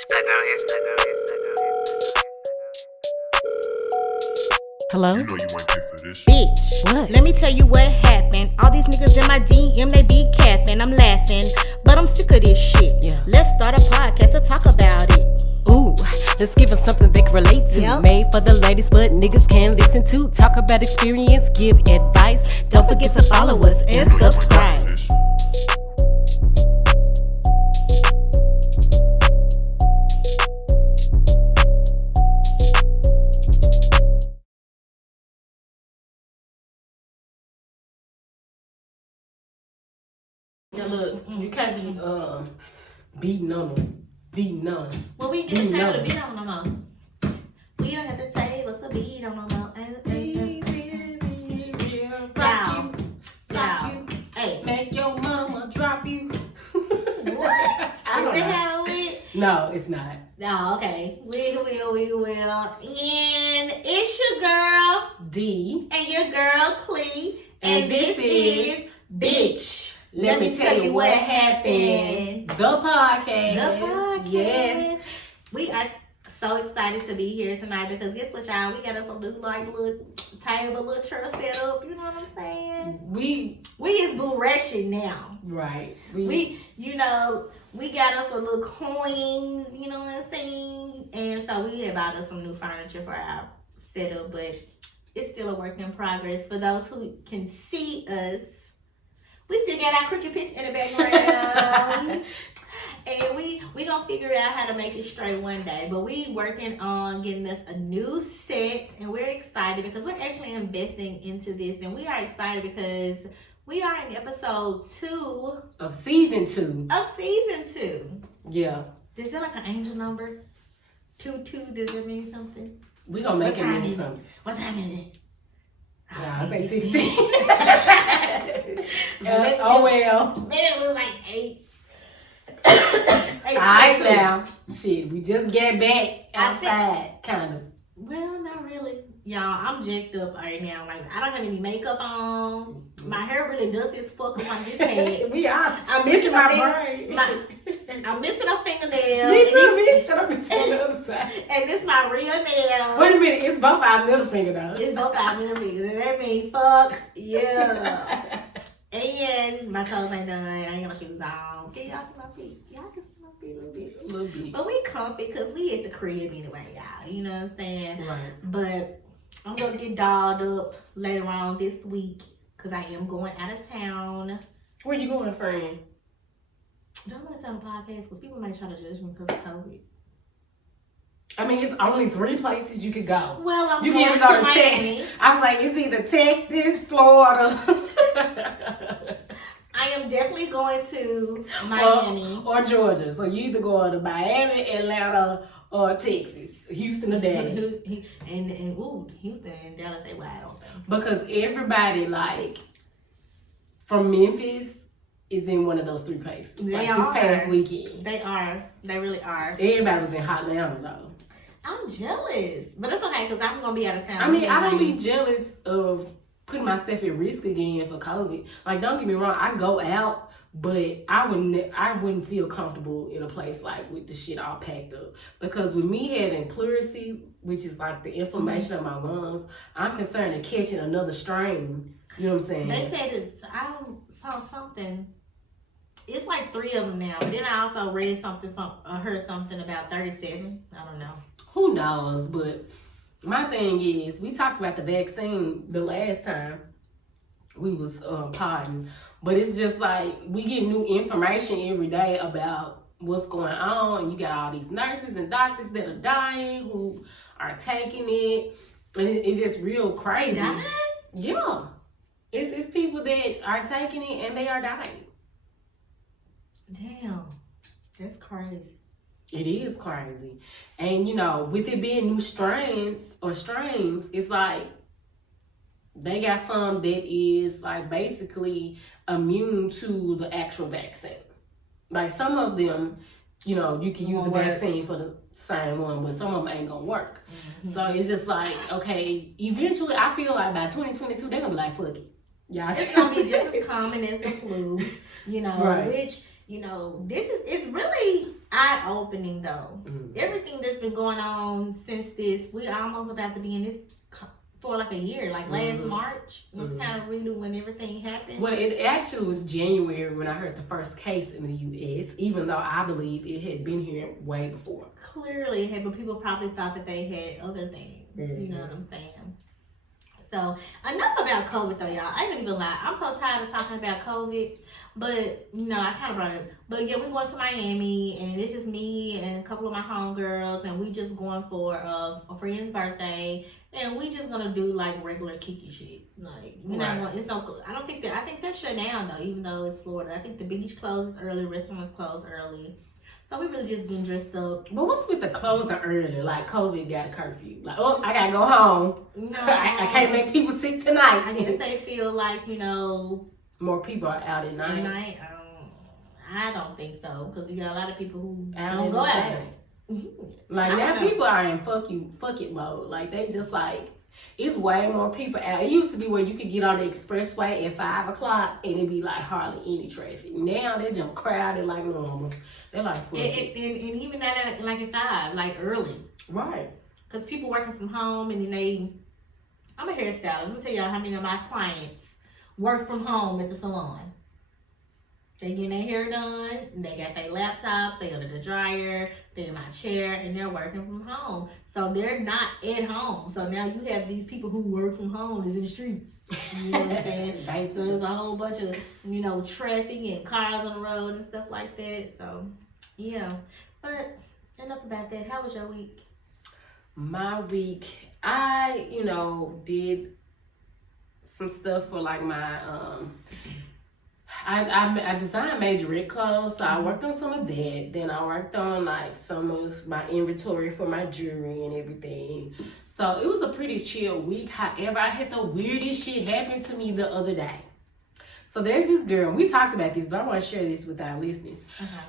Hello? You know you ain't pay for this. Bitch, What? let me tell you what happened. All these niggas in my DM, they be capping. I'm laughing, but I'm sick of this shit. Yeah. Let's start a podcast to talk about it. Ooh, let's give them something they can relate to. Yep. Made for the ladies, but niggas can listen to. Talk about experience, give advice. Don't forget to follow us and You know you ain't pay subscribe. for this. Now look, you can't be beating on them. Beating on them. Well, we get the table to beat on no more. We don't have the table to beat on no more. Rock you, stop you, Hey, make your mama drop you. what? Is I don't it know. how it? No, it's not. No, okay. We will. And it's your girl D. and your girl Cle. And this is Bitch. Let me tell you what happened. The podcast. The podcast. Yes. We are so excited to be here tonight because guess what, y'all? We got us a little table, little chair set up. You know what I'm saying? We We is boo ratchet now. right. We got us a little coins. You know what I'm saying? And so we have bought us some new furniture for our setup, but it's still a work in progress. For those who can see us, we still got our crooked pitch in the background. And we gonna figure out how to make it straight one day. But we working on getting us a new set, and we're excited because we're actually investing into this. And we are excited because we are in episode 2 of season 2. of season 2. Yeah. Is that like an angel number? 2-2, does that mean something? We gonna make What it time into is it? something. What time is it? Yeah, I say 16. 16. Oh well. Maybe it was like 8. Alright now. Shit, we just get back outside, kind of. Well, not really. Y'all, I'm jacked up right now. Like, I don't have any makeup on. My hair really dusty as fuck on this head. We are. I'm missing my brain. I'm missing a fingernail. Me too, bitch. I'm on the other side. And this my real nail. Wait a minute, it's both our middle finger though. It's both our middle fingers. And that means fuck yeah. And my toes ain't done. I ain't got no shoes on. Can y'all see my feet? Y'all can see my feet a little bit. A little bit. But we comfy because we at the crib anyway, y'all. You know what I'm saying? Right. But I'm going to get dolled up later on this week because I am going out of town. Where you going, friend? Don't want to tell the podcast because people might try to judge me because of COVID. I mean, it's only 3 places you could go. Well, I'm You going can to either go to Miami. Texas. I was like, it's either Texas, Florida, I am definitely going to Miami. or Georgia. So you either go to Miami, Atlanta, or Texas, Houston, or Dallas. And Houston and Dallas, they wide open. Because everybody, like, from Memphis is in one of those 3 places. They like are. this past weekend. They are. They really are. Everybody was in Hot Atlanta, though. I'm jealous. But it's okay because I'm going to be out of town. I mean, I don't be jealous of putting myself at risk again for COVID. Like, don't get me wrong, I go out, but I wouldn't feel comfortable in a place like with the shit all packed up. Because with me having pleurisy, which is like the inflammation of my lungs, I'm concerned of catching another strain. You know what I'm saying? They said it's, I saw something. It's like 3 of them now. But then I also read heard something about 37. I don't know. Who knows? But my thing is, we talked about the vaccine the last time we was podding, but it's just like we get new information every day about what's going on. You got all these nurses and doctors that are dying who are taking it, and it's just real crazy. Dying? Yeah, it's people that are taking it and they are dying. Damn, that's crazy. It is crazy. And, you know, with it being new strains, it's like they got some that is, like, basically immune to the actual vaccine. Like, some of them, you know, you can use the vaccine for the same one, but some of them ain't gonna work. Mm-hmm. So it's just like, okay, eventually I feel like by 2022, they're gonna be like, fuck it. Y'all It's gonna be just as common as the flu, you know, right. which it's really eye-opening though. Everything that's been going on since we're almost about to be in this for like a year. Like last March was kind of really when everything happened. Well, it actually was January when I heard the first case in the U.S., even though I believe it had been here way before. Clearly it had, but people probably thought that they had other things. You know what I'm saying? So, enough about COVID though, y'all. I ain't gonna even lie. I'm so tired of talking about COVID. But, I kind of brought it up. But yeah, we're going to Miami, and it's just me and a couple of my homegirls, and we just going for a friend's birthday, and we just gonna do like regular kiki shit. Like, we're not going, I think they're shut down though, even though it's Florida. I think the beach closes early, restaurants close early. So we really just getting dressed up. But what's with the closing early? Like COVID got a curfew. Like, oh, I gotta go home. No, I can't make people sick tonight. I guess they feel like, more people are out at night. I don't think so, because you got a lot of people who don't go out at night. Like now people are in fuck it mode. Like they just like, it's way more people out. It used to be where you could get on the expressway at 5 o'clock and it'd be like hardly any traffic. Now they're just crowded like normal. They're like fuck it. And even that like at 5, like early. Right. Because people working from home, and then I'm a hairstylist. Let me tell y'all how many of my clients work from home at the salon. They getting their hair done, and they got their laptops, they under the dryer, they're in my chair, and they're working from home. So they're not at home. So now you have these people who work from home is in the streets. You know what I'm saying? So there's a whole bunch of, traffic and cars on the road and stuff like that. So, yeah. But enough about that. How was your week? My week, I, did some stuff for like my I designed majorette clothes, so I worked on some of that. Then I worked on like some of my inventory for my jewelry and everything. So it was a pretty chill week. However, I had the weirdest shit happen to me the other day. So there's this girl, we talked about this, but I want to share this with our listeners.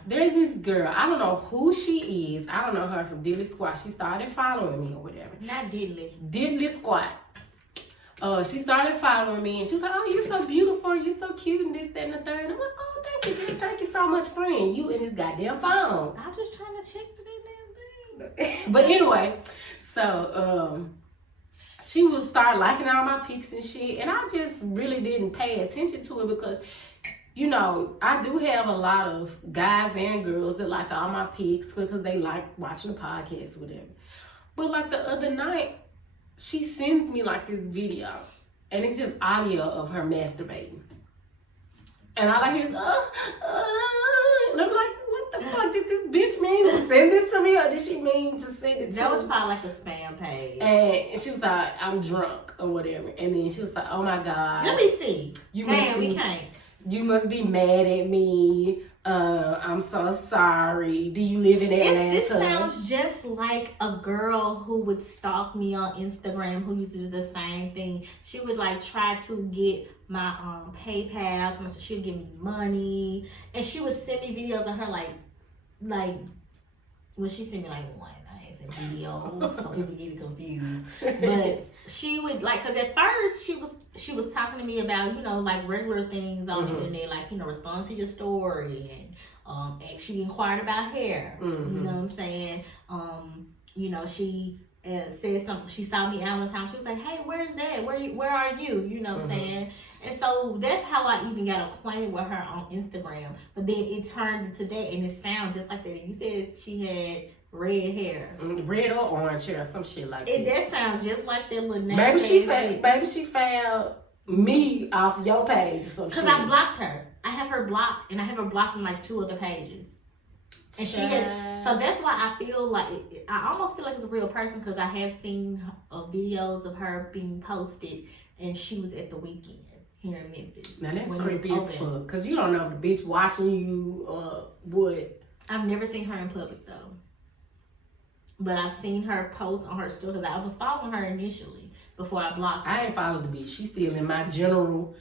There's this girl, I don't know who she is. I don't know her from Diddly Squat. She started following me or whatever. Not Diddly. Diddly Squat. She started following me, and she was like, oh, you're so beautiful, you're so cute, and this, that, and the third. I'm like, oh, thank you, girl. Thank you so much, friend. You and this goddamn phone. I'm just trying to check the damn thing. But anyway, so she would start liking all my pics and shit, and I just really didn't pay attention to it because, I do have a lot of guys and girls that like all my pics because they like watching the podcast or whatever. But like the other night, she sends me like this video, and it's just audio of her masturbating. And I like hear, and I'm like, what the fuck did this bitch mean to send this to me, or did she mean to send it to me? That was probably like a spam page. And she was like, I'm drunk or whatever. And then she was like, oh my God. Let me see. We can't. You must be mad at me. I'm so sorry. Do you live in Atlanta? This sounds just like a girl who would stalk me on Instagram who used to do the same thing. She would like try to get my PayPal. So she would give me money, and she would send me videos of her like when she sent me like one. I ain't sent videos, so people get confused. But she would like, cause at first she was talking to me about, like regular things on the internet, like, respond to your story, and she inquired about hair. You know what I'm saying? She said something. She saw me out one time. She was like, hey, where's that? Where are you? You know what I'm saying? And so that's how I even got acquainted with her on Instagram. But then it turned into that, and it sounds just like that. You said she had red hair. Red or orange hair, some shit like that. That sounds just like that little name. Maybe she found me off your page or some shit. Because I blocked her. I have her blocked, and I have her blocked from like 2 other pages. And she has, so that's why I feel like, I almost feel like it's a real person, because I have seen videos of her being posted, and she was at the weekend here in Memphis. Now that's creepy as fuck, because you don't know if the bitch watching you or what. I've never seen her in public though. But I've seen her post on her story, because I was following her initially before I blocked her. I ain't followed the bitch. She's still in my general.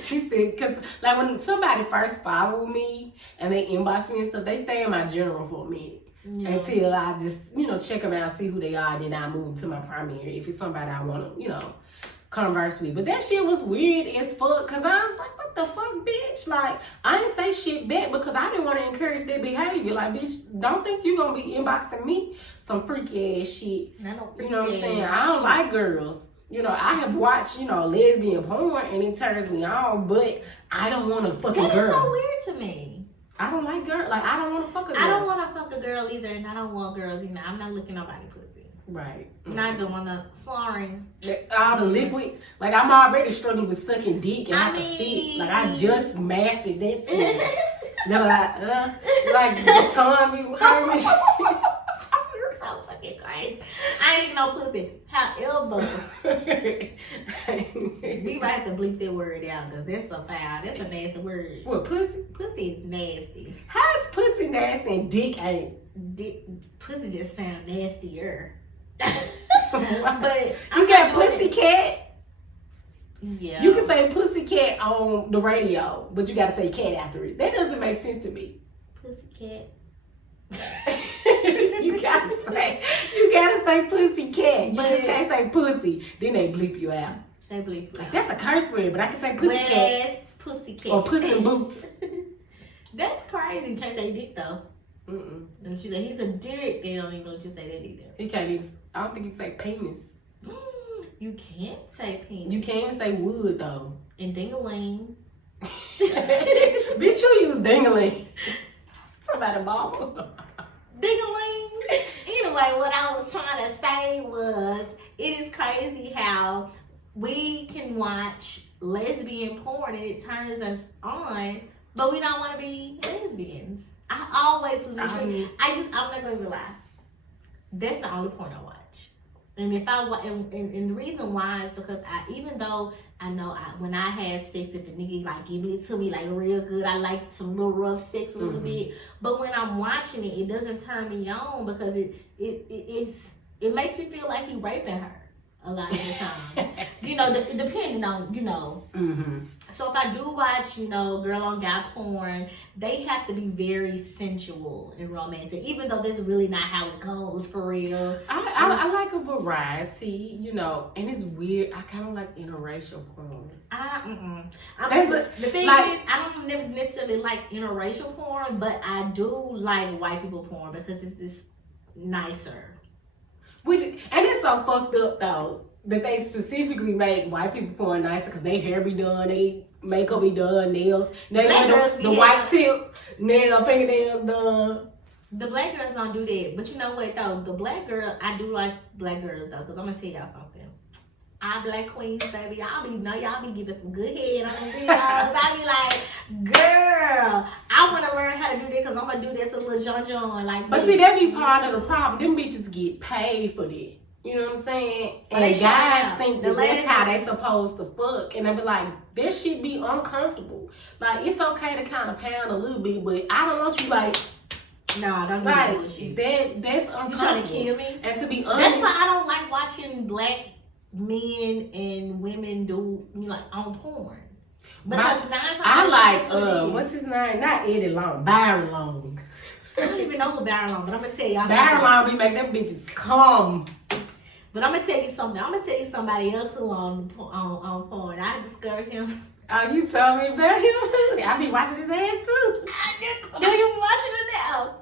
She said, because like when somebody first followed me and they inbox me and stuff, they stay in my general for a minute. Until I just, check them out, see who they are, then I move to my primary if it's somebody I want to, converse with. But that shit was weird as fuck, cause I was like, what the fuck, bitch? Like, I didn't say shit back because I didn't want to encourage their behavior. Like, bitch, don't think you gonna be inboxing me some freaky ass shit. You know what I'm saying? I don't like girls. You know, I have watched, you know, lesbian porn and it turns me on, but I don't want to fuck a girl. That is so weird to me. I don't like girls. Like, I don't want to fuck a girl. I don't want to fuck a girl either, and I don't want girls either. I'm not licking nobody pussy. Right. Not doing the sorry. All the liquid. Like, I'm already struggling with sucking dick and I can spit. Like, I just mastered that too. They're like the tongue be hurting me. You're so fucking crazy. I ain't even no pussy. However, we might have to bleep that word out because that's so foul. That's a nasty word. What, pussy? Pussy is nasty. How is pussy nasty and dick ain't? Pussy just sound nastier. But you got Pussycat. Yeah. You can say Pussycat on the radio, but you gotta say cat after it. That doesn't make sense to me. Pussycat. you gotta say Pussycat. You just can't say pussy. Then they bleep you out. They bleep you out. That's a curse word, but I can say Pussycat. Where's Pussycat? Or Puss in Boots. That's crazy. You can't say dick though. Mm-mm. And she said he's a dick. They don't even let you say that either. He can't even. I don't think you say penis. You can't say penis. You can say wood though. And ding-a-ling. Bitch, you use ding-a-ling. Somebody mama. Ding-a-ling. Anyway, what I was trying to say was, it is crazy how we can watch lesbian porn and it turns us on, but we don't want to be lesbians. I always was. I'm not gonna even lie. That's the only porn I watch. And if I and the reason why is because even though I know when I have sex, if a nigga like give it to me like real good, I like some little rough sex a little bit. But when I'm watching it, it doesn't turn me on because it makes me feel like he raping her a lot of the times. You know, depending on, you know. So if I do watch, you know, girl on guy porn, they have to be very sensual and romantic, even though that's really not how it goes for real. I like a variety, you know, and it's weird. I kind of like interracial porn. The thing is, I don't never necessarily like interracial porn, but I do like white people porn because it's just nicer. And it's so fucked up though that they specifically make white people porn nicer because their hair be done, they makeup be done, nails. They the white tip, fingernails done. The black girls don't do that, but you know what though? The black girl, I do like black girls though, because I'm gonna tell y'all something. Our black queens, baby, y'all be giving some good head on the videos. I be like, girl, I want to learn how to do that because I'm gonna do that to little John like. But see, that be part of the problem. Them bitches get paid for that. You know what I'm saying? So and guys think that that's how they supposed to fuck. And they be like, that shit be uncomfortable. Like, it's okay to kind of pound a little bit, but I don't want you like... No, don't do bullshit. That's uncomfortable. You trying to kill me? And to be honest... That's why I don't like watching black men and women do, you know, like, on porn. Because I like, what's his name? Not Eddie Long, Byron Long. I don't even know who Byron Long, but I'm going to tell y'all Byron Long be making them bitches come. But I'm gonna tell you something. I'm gonna tell you somebody else who on porn. I discovered him. Oh, you told me about him? I be watching his ass too. Do you watching it now?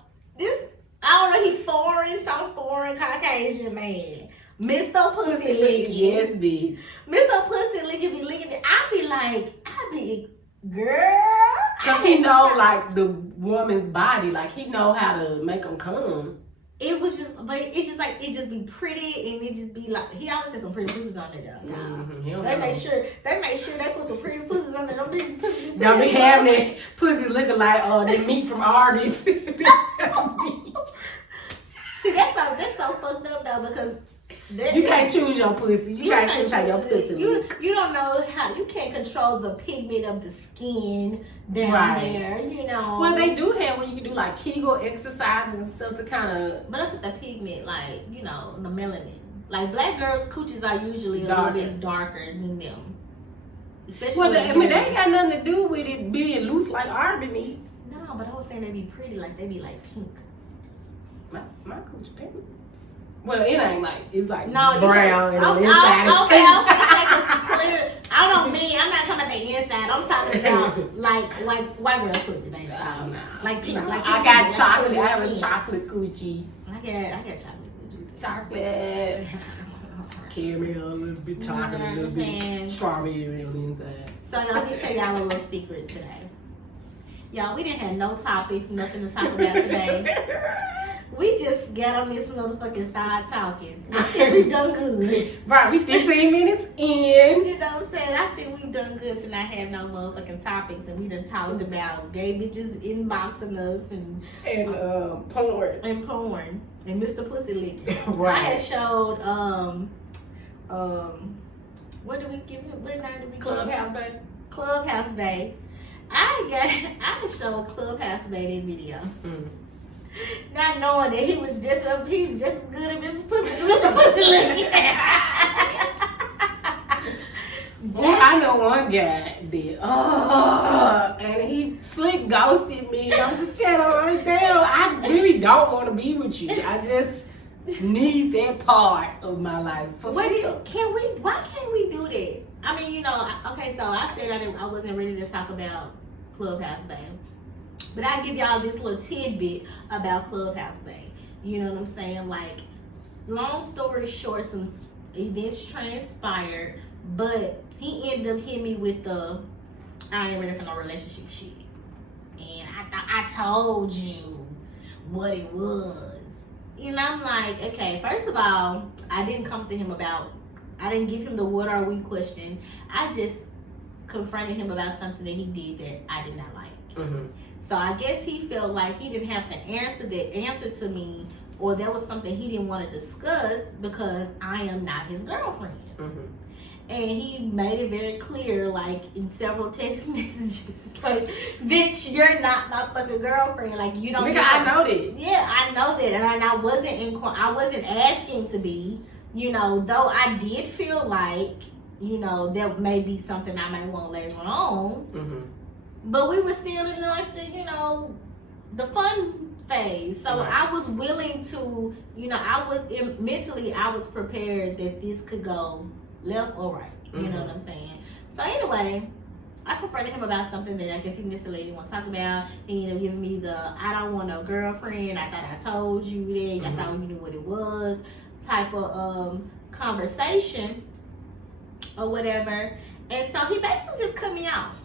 I don't know. He's some foreign Caucasian man. Mr. Pussy Licking. Yes, bitch. Mr. Pussy Licking be licking it. I be girl. Cause he know like the woman's body. Like he know how to make them come. It was just, but it's just like, it just be pretty and it just be like, he always has some pretty pussies on there though. They make sure they put some pretty pussies on there. Don't be having that pussy looking like they meat from Arby's. See, that's so fucked up though because you can't choose your pussy. You can't choose how your pussy look. You don't know how, you can't control the pigment of the skin down there, you know. Well, they do have when you can do like Kegel exercises and stuff to kind of. But that's what the pigment, like, you know, the melanin. Like black girls' coochies are usually darker. A little bit darker than them. Especially they ain't got nothing to do with it being loose like Arby meat. No, but I was saying they be pretty, like they be like pink. My coochie pink. Well, it ain't like, it's like brown and on the inside. Okay, clear. I don't mean, I'm not talking about the inside. I'm talking about like white girl pussy, basically. No. Like pink. No, Like I got chocolate. I have a chocolate coochie. I got chocolate coochie. Chocolate. Caramel, a little bit chocolate, a little bit strawberry on the inside. So let me tell y'all a little secret today. Y'all, we didn't have no topics, nothing to talk about today. We just got on this motherfucking start talking. I think we've done good. Right, we 15 minutes in. You know what I'm saying? I think we've done good to not have no motherfucking topics, and we done talked about gay bitches inboxing us and porn. And Mr. Pussy licking. Right. I had showed what did we give him? What night did we Clubhouse Day. Clubhouse Day. I showed Clubhouse Day that video. Not knowing that he was just as good as Mrs. Pussy licking. I know one guy did. And he slick ghosted me. I'm just telling right there. I really don't want to be with you. I just need that part of my life. Why can't we do that? I mean, you know, okay, so I said I wasn't ready to talk about Clubhouse Day. But I give y'all this little tidbit about Clubhouse Day. You know what I'm saying? Like, long story short, some events transpired, but he ended up hitting me with the I ain't ready for no relationship shit. And I told you what it was. And I'm like, okay, first of all, I didn't give him the what are we question. I just confronted him about something that he did that I did not like. Mm-hmm. So I guess he felt like he didn't have to answer to me, or there was something he didn't want to discuss because I am not his girlfriend. Mm-hmm. And he made it very clear, like in several text messages, like, bitch, you're not my fucking girlfriend. Like, you don't. Nigga, I know that. Yeah, I know that, and I wasn't asking to be. You know, though I did feel like, you know, there may be something I might want later on. Mm-hmm. But we were still in like the, you know, the fun phase. So right. I was willing to, you know, mentally I was prepared that this could go left or right. You know what I'm saying? So anyway, I confronted him about something that I guess he necessarily didn't want to talk about. He ended up giving me the I don't want no girlfriend. I thought I told you that. I thought you knew what it was type of conversation or whatever. And so he basically just cut me off.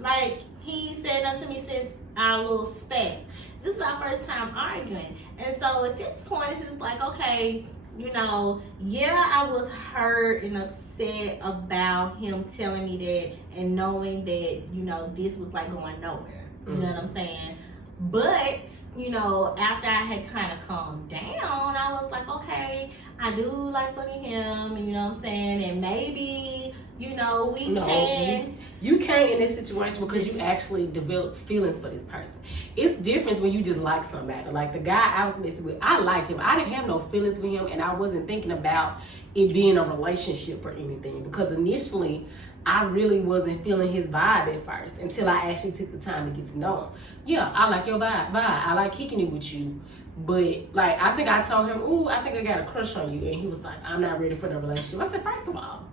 Like, he said nothing to me since our little spat. This is our first time arguing. And so at this point, it's just like, okay, you know, yeah, I was hurt and upset about him telling me that and knowing that, you know, this was like going nowhere. You know what I'm saying? But, you know, after I had kind of calmed down, I was like, okay, I do like fucking him, and you know what I'm saying? And maybe, you know, we can. You can't in this situation because you actually develop feelings for this person. It's different when you just like somebody. Like the guy I was messing with, I liked him. I didn't have no feelings for him, and I wasn't thinking about it being a relationship or anything. Because initially, I really wasn't feeling his vibe at first until I actually took the time to get to know him. Yeah, I like your vibe. I like kicking it with you. But, like, I think I told him, ooh, I think I got a crush on you. And he was like, I'm not ready for the relationship. I said, first of all,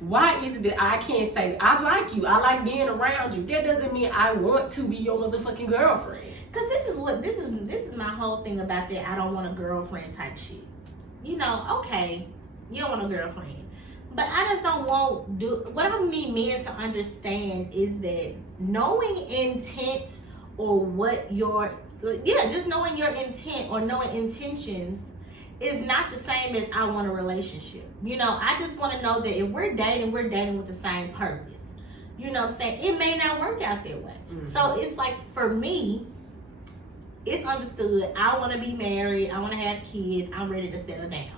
why is it that I can't say, I like you, I like being around you? That doesn't mean I want to be your motherfucking girlfriend. Because this is my whole thing about that I don't want a girlfriend type shit. You know, okay, you don't want a girlfriend. But I just don't what I need men to understand is that knowing intent or just knowing your intent or knowing intentions is not the same as I want a relationship. You know, I just want to know that if we're dating with the same purpose. You know what I'm saying? It may not work out that way. So it's like, for me, it's understood. I want to be married. I want to have kids. I'm ready to settle down.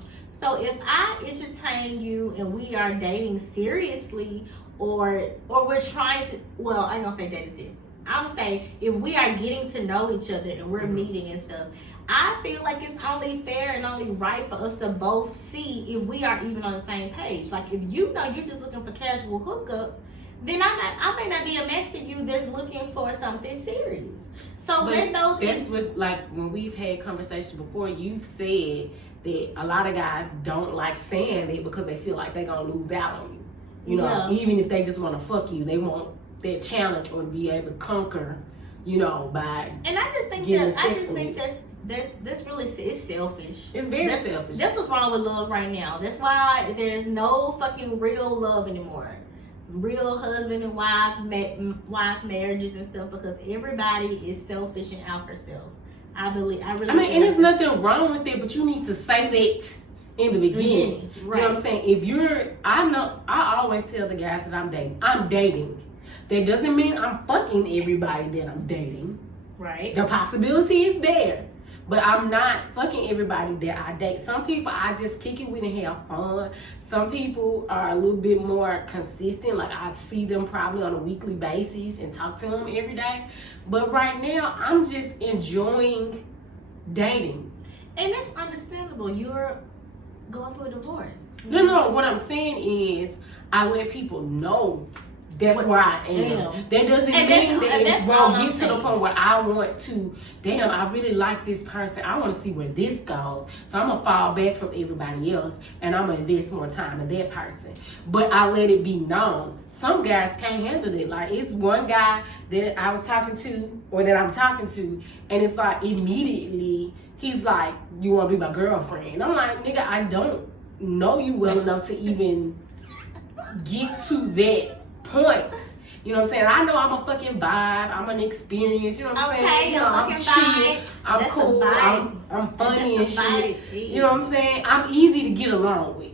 So if I entertain you and we are dating seriously, or we're trying to, well, I ain't gonna say dating seriously. I'm gonna say if we are getting to know each other and we're meeting and stuff, I feel like it's only fair and only right for us to both see if we are even on the same page. Like, if you know you're just looking for casual hookup, then I may not be a match for you that's looking for something serious. So let those. That's what, like, when we've had conversations before, you've said that a lot of guys don't like saying it because they feel like they're gonna lose out on you. You know, even if they just want to fuck you, they want that challenge or to be able to conquer. You know, by. And I just think that's really it's selfish. It's very selfish. That's what's wrong with love right now. That's why there's no fucking real love anymore. Real husband and wife marriages and stuff, because everybody is selfish and out for self. I mean, and there's nothing wrong with it, but you need to say that in the beginning. Right. You know what I'm saying? I always tell the guys that I'm dating. That doesn't mean I'm fucking everybody that I'm dating. Right. The possibility is there. But I'm not fucking everybody that I date. Some people I just kick it with and have fun. Some people are a little bit more consistent. Like, I see them probably on a weekly basis and talk to them every day. But right now, I'm just enjoying dating. And that's understandable. You're going through a divorce. No. What I'm saying is, I let people know that's where I am. That doesn't mean that it won't get to the point where I want to, I really like this person. I want to see where this goes. So I'm going to fall back from everybody else and I'm going to invest more time in that person. But I let it be known. Some guys can't handle it. Like, it's one guy that I was talking to, or that I'm talking to, and it's like immediately he's like, you want to be my girlfriend? I'm like, nigga, I don't know you well enough to even get to that point. You know what I'm saying? I know I'm a fucking vibe. I'm an experience. You know what I'm saying? You know, I'm chill. I'm cool. I'm funny and shit. You know what I'm saying? I'm easy to get along with.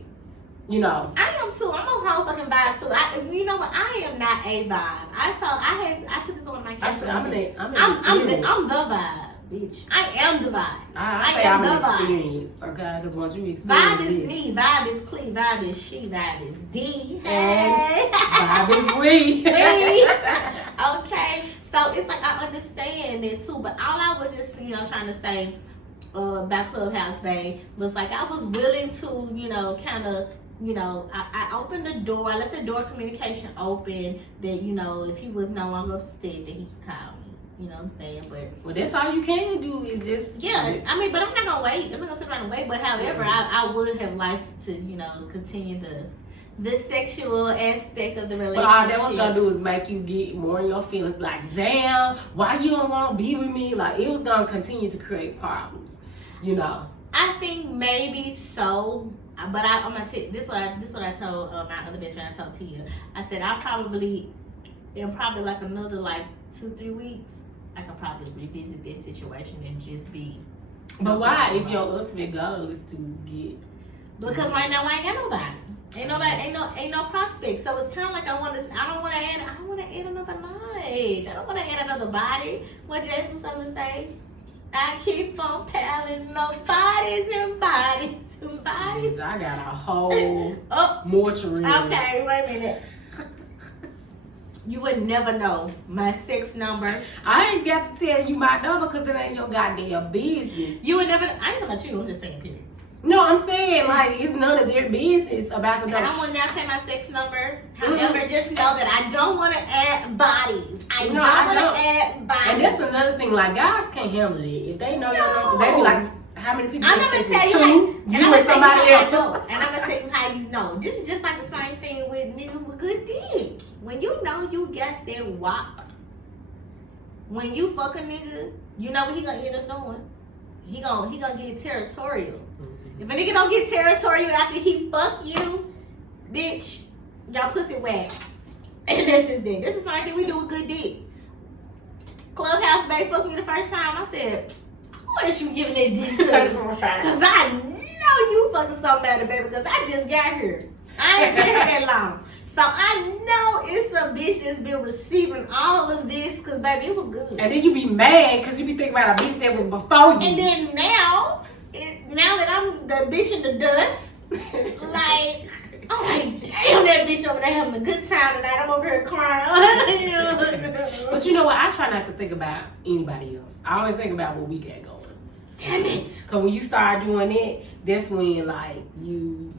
You know. I am too. I'm a whole fucking vibe too. You know what? I am not a vibe. I put this on my camera. I'm the vibe. Bitch. I am the vibe. I am the vibe. Okay, because once you experience vibe is me, vibe is Cle, vibe is she, vibe is Dee. Hey. Vibe is we. Okay, so it's like I understand it too, but all I was just trying to say about Clubhouse Bay was like I was willing to kind of. I opened the door. I left the door of communication open that if he was no longer upset that he could call me. You know what I'm saying? But that's all you can do is just but I'm not gonna wait. I'm not gonna sit around and wait. But however, I would have liked to continue the sexual aspect of the relationship. But all that was gonna do is make you get more in your feelings. Like, damn, why you don't want to be with me? Like, it was gonna continue to create problems. I think maybe so. But I'm gonna tell this. What I told my other best friend. I told Tia. I said in probably like another 2-3 weeks. I could probably revisit this situation and just be. But why, if your ultimate goal is to get? Because right now I ain't got nobody. Ain't no prospect. So it's kind of like I don't want to add another knowledge. I don't want to add another body. What Jazmine Sullivan say? I keep on piling up bodies and bodies and bodies. I got a whole mortuary. Okay, wait a minute. You would never know my sex number. I ain't got to tell you my number because it ain't your goddamn business. You would never. I ain't talking about you. I'm just saying, period. No, I'm saying it's none of their business about the number. I will now take my sex number. However, just know that I don't want to add bodies. I don't want to add bodies. And that's another thing. Like, guys can't handle it. If they know your number, they be like, how many people? I'm gonna tell you. You and somebody else. And I'm gonna tell you how you know. This is just like the same thing with niggas with good dick. When you know you got that wop, when you fuck a nigga, you know what he gonna end up doing. He gonna get territorial. If a nigga don't get territorial after he fuck you, bitch, y'all pussy whack. And that's just it. This is the same thing we do with good dick. Clubhouse Bay fucked me the first time. I said, what is you giving that dick to? Because I know you fucking somebody, baby, because I just got here. I ain't been here that long. So I know it's a bitch that's been receiving all of this because, baby, it was good. And then you be mad because you be thinking about a bitch that was before you. And then now that I'm the bitch in the dust, like, I'm like, damn, that bitch over there having a good time tonight. I'm over here crying. But you know what? I try not to think about anybody else. I always think about what we got going. Damn it. Because when you start doing it, that's when, you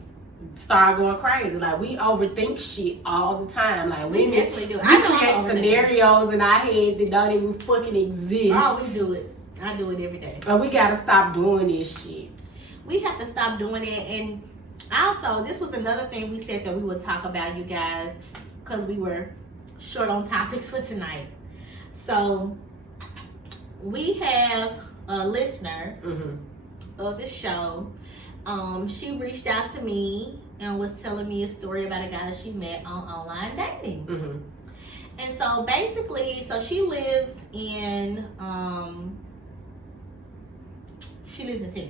start going crazy. Like, we overthink shit all the time. Like, We women, definitely do. we I know I create overthink. scenarios in our head that don't even fucking exist. Oh, we do it. I do it every day. But we gotta stop doing this shit. We have to stop doing it. And also, this was another thing we said that we would talk about, you guys, because we were short on topics for tonight. So, we have a listener of the show. She reached out to me and was telling me a story about a guy that she met on online dating. And so basically, so she lives in Texas.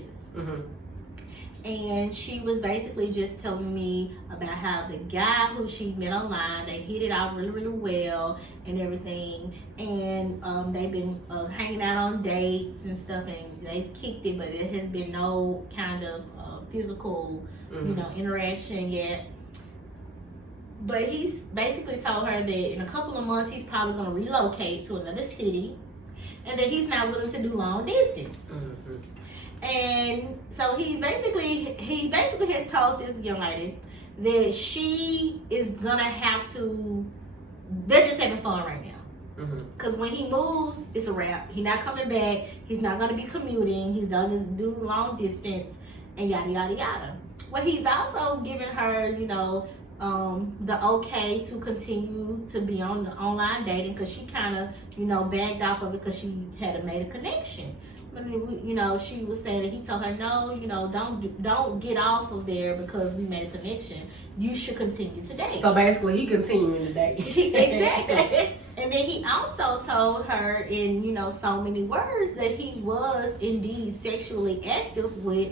And she was basically just telling me about how the guy who she met online, they hit it out really, really well and everything. And they've been hanging out on dates and stuff, and they kicked it, but there has been no kind of physical, interaction yet. But he's basically told her that in a couple of months, he's probably going to relocate to another city, and that he's not willing to do long distance. And so he basically has told this young lady that she is gonna have to. They're just having fun right now, because when he moves, it's a wrap. He's not coming back. He's not gonna be commuting. He's gonna do long distance and yada yada yada. Well, he's also giving her, the okay to continue to be on the online dating, because she kind of, backed off of it because she had made a connection. I mean, she was saying that he told her, no, don't get off of there because we made a connection. You should continue to date. So basically, he continuing to date. Exactly. And then he also told her in, so many words that he was indeed sexually active with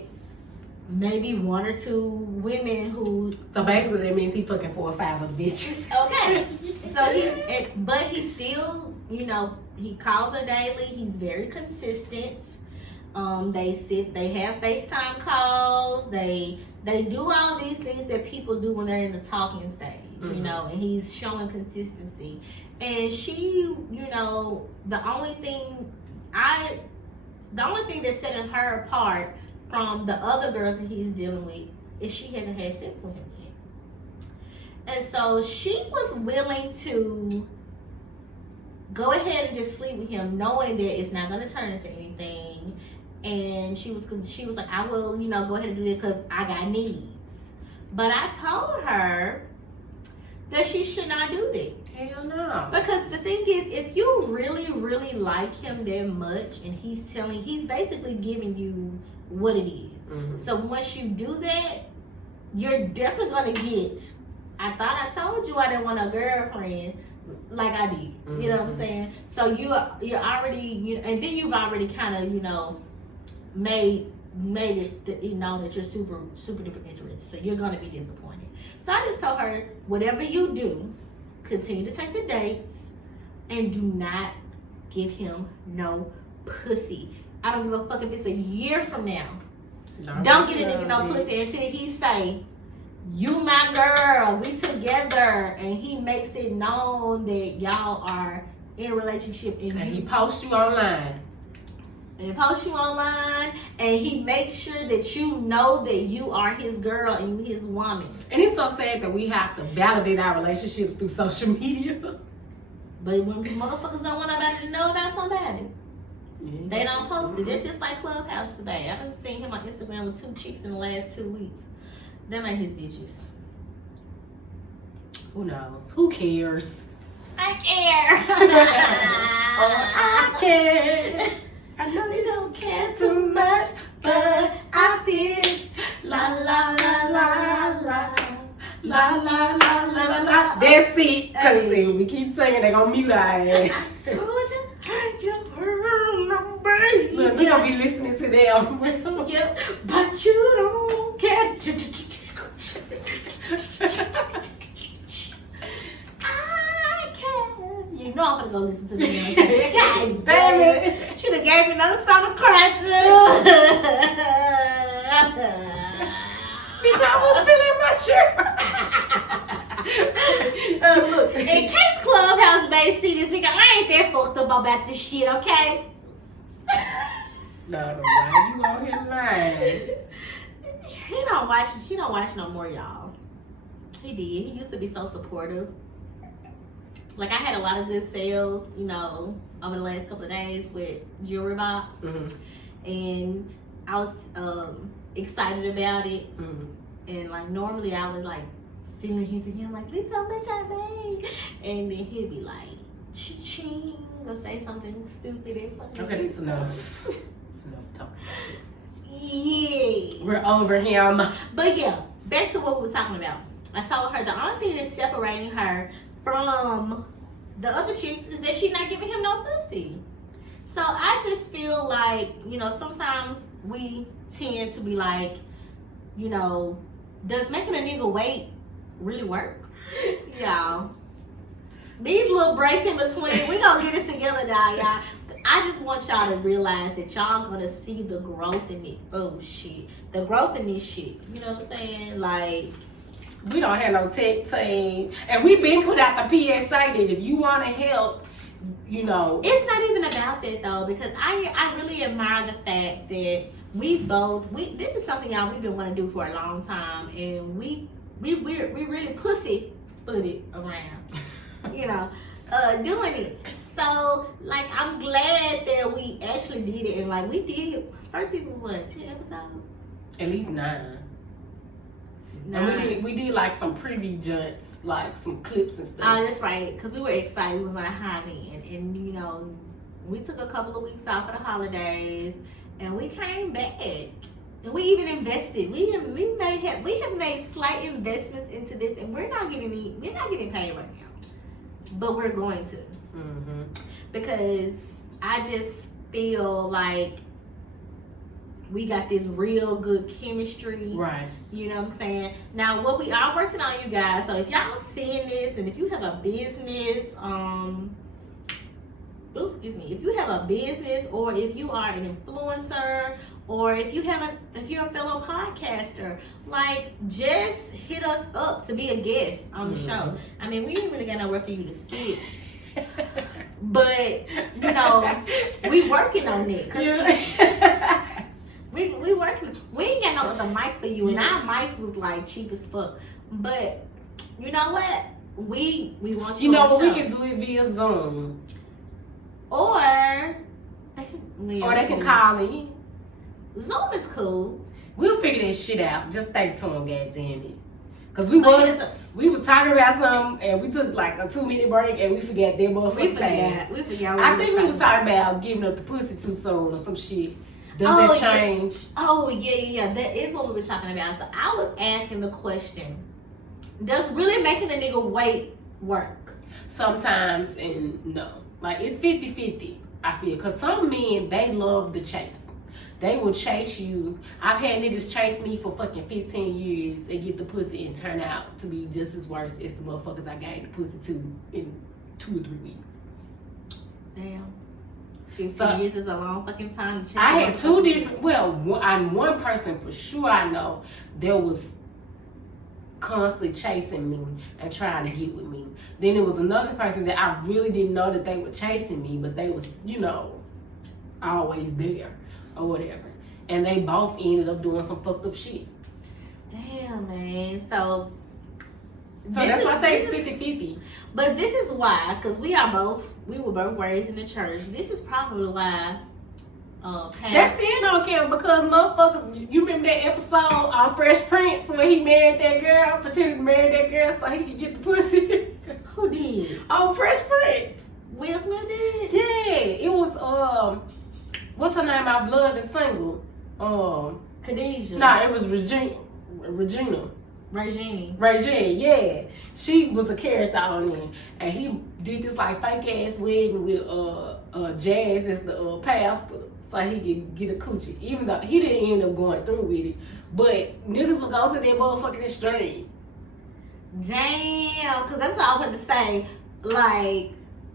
maybe one or two women who. So basically, that means he fucking 4 or 5 other bitches. Okay. So but he still, he calls her daily. He's very consistent. They have FaceTime calls. They do all these things that people do when they're in the talking stage, and he's showing consistency. And she, the only thing that's setting her apart from the other girls that he's dealing with is she hasn't had sex with him yet. And so she was willing to go ahead and just sleep with him, knowing that it's not going to turn into anything. And she was like, I will, go ahead and do it because I got needs. But I told her that she should not do that. Hell no. Because the thing is, if you really, really like him that much, and he's basically giving you what it is. So once you do that, you're definitely going to get, I thought I told you I didn't want a girlfriend like I did. You know what I'm saying? So you're already, and then you've already kind of, made it that you're super, super duper interested. So you're going to be disappointed. So I just told her, whatever you do, continue to take the dates and do not give him no pussy. I don't give a fuck if it's a year from now. Don't get a nigga no pussy until he say, you my girl, we together, and he makes it known that y'all are in a relationship, and he posts you online. And he makes sure that you know that you are his girl and you his woman. And it's so sad that we have to validate our relationships through social media. But when motherfuckers don't want nobody to know about somebody, they don't post it. It's just like Clubhouse today. I done seen him on Instagram with 2 chicks in the last 2 weeks. Them ain't his bitches. Who knows? Who cares? I care. I care. I know you don't care too much, but I see la la la la la la la la la la. That's it. Cause see, we keep singing, they gonna mute our ass. I told you, you heard my baby. Look, we gonna be listening to them. Yep, but you don't care. I care. You know I'm gonna go listen to them. God damn it. Should have gave me another song to cry to. Bitch, I was feeling my chair. Look, in case Clubhouse may see this nigga, I ain't that fucked up about this shit, okay? No, why you on here lying? He don't watch no more, y'all. He did. He used to be so supportive. Like, I had a lot of good sales, you know, over the last couple of days with Jewelry Box. And I was excited about it. And like, normally I would like send him to him like, look how much I made. And then he'd be like, cha-ching, or say something stupid and funny. Okay, it's enough. It's enough talk. Yeah. We're over him. But yeah, back to what we were talking about. I told her the only thing that's separating her from the other chicks is that she's not giving him no pussy. So I just feel like, you know, sometimes we tend to be like, you know, does making a nigga wait really work? Y'all. These little breaks in between, we gonna get it together now, y'all. I just want y'all to realize that y'all gonna see the growth in it. Oh shit. The growth in this shit. You know what I'm saying? Like, we don't have no tech team. And we've been put out the PSA that if you wanna help, you know. It's not even about that though, because I really admire the fact that this is something y'all we've been wanting to do for a long time, and we really pussy footed around, you know, doing it. So like, I'm glad that we actually did it, and like, we did first season, what, 10 episodes? At least 9. And we did like some preview junts, like some clips and stuff. Oh, that's right, because we were excited. We was on a high end, and you know, we took a couple of weeks off for the holidays, and we came back, and we even invested. We have made slight investments into this, and we're not getting paid right now, but we're going to, because I just feel like we got this real good chemistry. Right. You know what I'm saying? Now, what we are working on, you guys, so if y'all seeing this, and if you have a business, if you have a business, or if you are an influencer, or if you're a fellow podcaster, like, just hit us up to be a guest on the show. I mean, we ain't really got nowhere for you to sit. But, you know, we working on it. We working. We ain't got no other mic for you, and our mics was like cheap as fuck. But you know what? We want you. You know what? We can do it via Zoom, or they can call in. Zoom is cool. We'll figure that shit out. Just stay tuned, goddamn it. Cause we was talking about something, and we took like a 2-minute break, and we forgot that motherfucker. We forgot. I think we was talking about giving up the pussy too soon or some shit. Does that change? Oh, yeah. That is what we were talking about. So I was asking the question, does really making a nigga wait work? Sometimes, and no. Like, it's 50-50, I feel. Because some men, they love the chase. They will chase you. I've had niggas chase me for fucking 15 years and get the pussy and turn out to be just as worse as the motherfuckers I gave the pussy to in 2 or 3 weeks. Damn. 15 years is a long fucking time to check. I had 2 different, I'm one person for sure I know that was constantly chasing me and trying to get with me. Then there was another person that I really didn't know that they were chasing me, but they was, you know, always there or whatever. And they both ended up doing some fucked up shit. Damn, man. So that's why I say it's 50-50. But this is why, because we were both raised in the church. This is probably why that's still on camera, because motherfuckers, you remember that episode on Fresh Prince when he married that girl, pretended to marry that girl so he could get the pussy? Who did? On Fresh Prince. Will Smith did? Yeah. It was what's her name? Our Blood and Single. Khadijah. Nah, it was Regina. Regine, yeah. She was a character on there. And he did this like fake ass wedding with Jazz as the pastor, so he could get a coochie. Even though he didn't end up going through with it. But niggas would go to that motherfucking extreme. Damn, because that's what I was going to say. Like,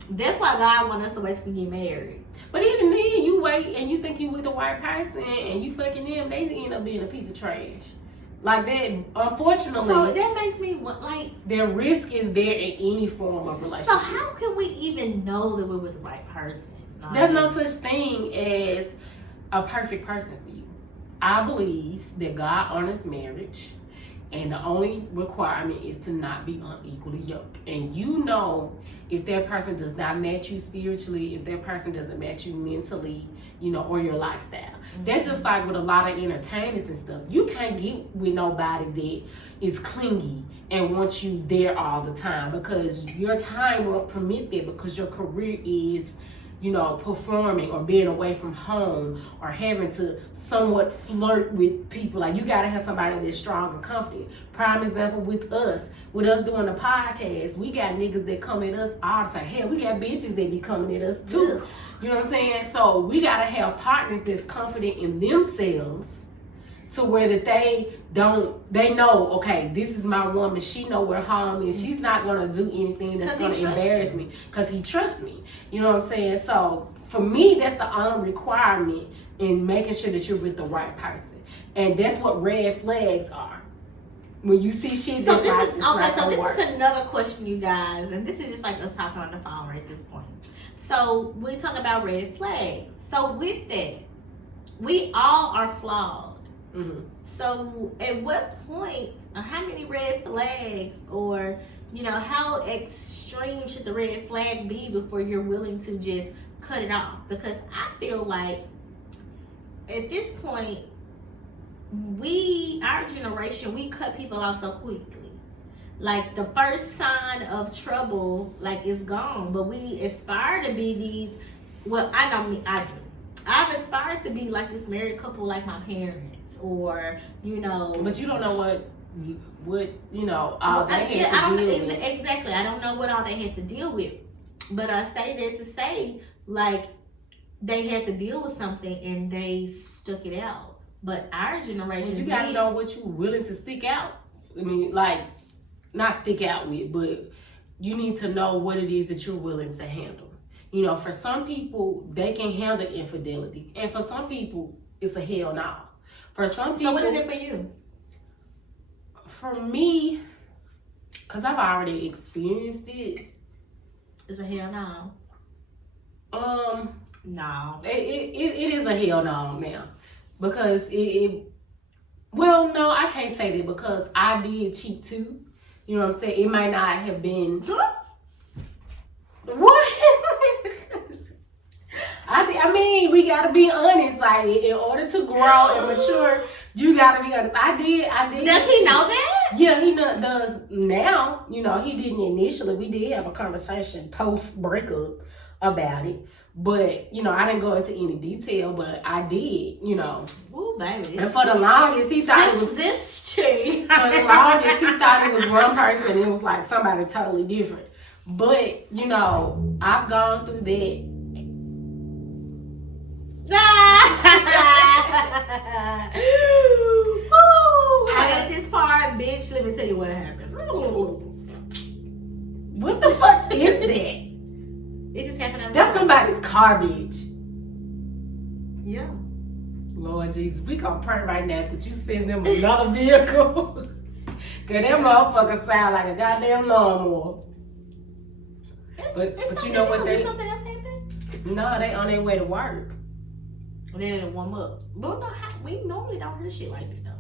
that's why God wants us to wait till we get married. But even then, you wait and you think you with the right person and you fucking them, they end up being a piece of trash. Like that, unfortunately. So that makes me like, their risk is there in any form of relationship. So how can we even know that we're with the right person? There's no such thing as a perfect person for you. I believe that God honors marriage, and the only requirement is to not be unequally yoked. And you know, if that person does not match you spiritually, if that person doesn't match you mentally, you know, or your lifestyle. Mm-hmm. That's just like with a lot of entertainers and stuff. You can't get with nobody that is clingy and wants you there all the time, because your time won't permit that, because your career is, you know, performing or being away from home or having to somewhat flirt with people. Like, you gotta have somebody that's strong and confident. Prime example with us doing the podcast, we got niggas that come at us all the time. Hell, we got bitches that be coming at us too. You know what I'm saying? So we gotta have partners that's confident in themselves, to where that they know, okay, this is my woman, she know where home is, she's not gonna do anything that's gonna embarrass me, because he trusts me. You know what I'm saying? So for me, that's the only requirement in making sure that you're with the right person. And that's what red flags are. When you see shit that's this is another question, you guys, and this is just like us talking on the phone right at this point. So we talk about red flags. So with that, we all are flawed. Mm-hmm. So at what point, how many red flags, or, you know, how extreme should the red flag be before you're willing to just cut it off? Because I feel like at this point, our generation, we cut people off so quickly. Like, the first sign of trouble, like, is gone. But we aspire to be these, well, I know me, I do. I've aspired to be like this married couple, like my parents, or, you know. But you don't know what you know, all they had to deal with. Exactly. I don't know what all they had to deal with. But I say that to say, like, they had to deal with something and they stuck it out. But our generation, you gotta know what you're willing to stick out. I mean, like, not stick out with, but you need to know what it is that you're willing to handle. You know, for some people, they can handle infidelity, and for some people, it's a hell no. For some people, so what is it for you? For me, because I've already experienced it, it's a hell no. No. It is a hell no now, because well, no, I can't say that, because I did cheat too. You know what I'm saying? It might not have been. What? I mean, we gotta be honest. Like, in order to grow and mature, you gotta be honest. I did. Does he know that? Yeah, he does now. You know, he didn't initially. We did have a conversation post breakup about it, but, you know, I didn't go into any detail. But I did. You know. Ooh, baby. And for the longest, he thought it was this tea. For the longest, he thought it was one person. And it was like somebody totally different. But, you know, I've gone through that. I got this part, bitch. Let me tell you what happened. What the fuck is that? It just happened. That's somebody's car, bitch. Yeah. Lord Jesus, we gonna pray right now that you send them another vehicle. Cause that motherfucker sound like a goddamn lawnmower. But you know what they? Something else happened? No, they on their way to work. They didn't warm up. But no, we normally don't hear shit like that though.